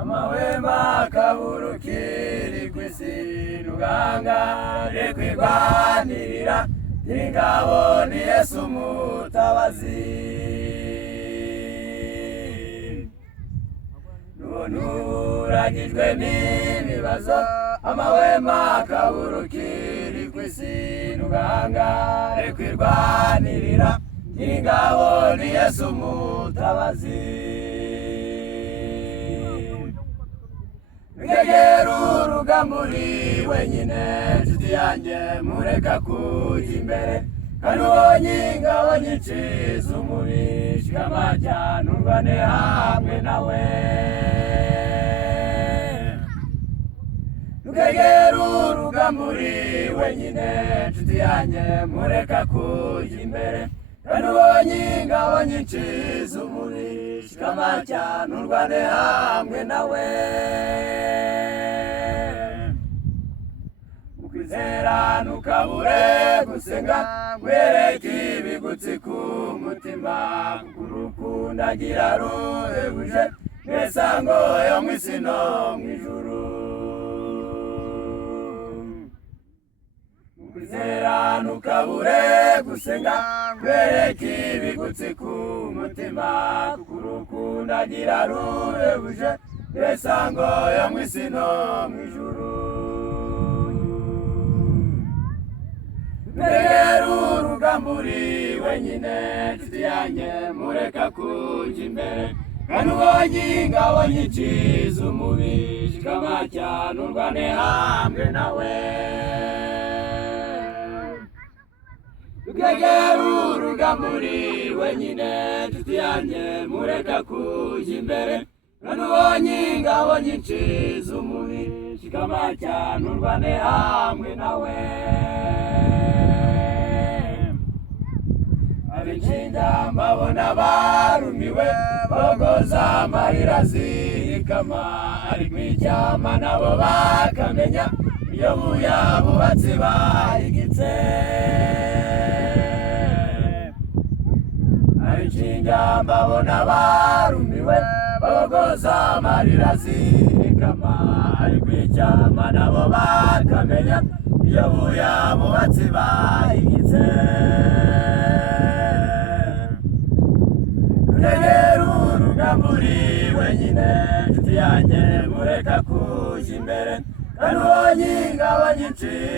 amahwema kaburukiri kw'isi ruganga rekwirwanirira ingabo ni Yesu mutabazi nuragijwe n'ibibazo amahwema kaburukiri kw'isi ruganga rekwirwanirira ingabo ni Yesu mutabazi ngegera urugamuri wenyine nshuti yanjye mureka kujya imbere kandi ubonye ingabo nyinshi z'umubiri shikama cyane urwane hamwe nawe ngegera urugamuri wenyine nshuti yanjye mureka kujya imbere kandi ubonye ingabo nyinshi z'umubiri shikama cyane urwane hamwe nawe ukwizera ntukabure gusenga wereke ibigutsi ku mutima urukundo agira ruhebuje nk'isango yo mu isi no mu ijuru ukwizera ntukabure gusenga wereke ibigutsi ku mutima urukundo agira ruhebuje nk'isango yo mu isi no mu ijuru ngegera urugamburi wenyine nshuti yanjye mureka kujya imbere kandi ubonye ingabo nyinshi z'umubiri shikama cyane urwane hamwe nawe ngegera urugamburi wenyine nshuti yanjye mureka kujya imbere kandi ubonye ingabo nyinshi z'umubiri shikama cyane urwane hamwe nawe abicinda mbabona barumiwe bogoza amarira zikama ariko icyama nabo bakamenya iyo buya bubatsi bahigitse abicinda mbabona barumiwe bogoza amarira zikama ariko icyama nabo bakamenya iyo buya bubatsi bahigitse ngegera urugamburi wenyine nshuti yanjye mureka kujya imbere kandi ubonye ingabo nyinshi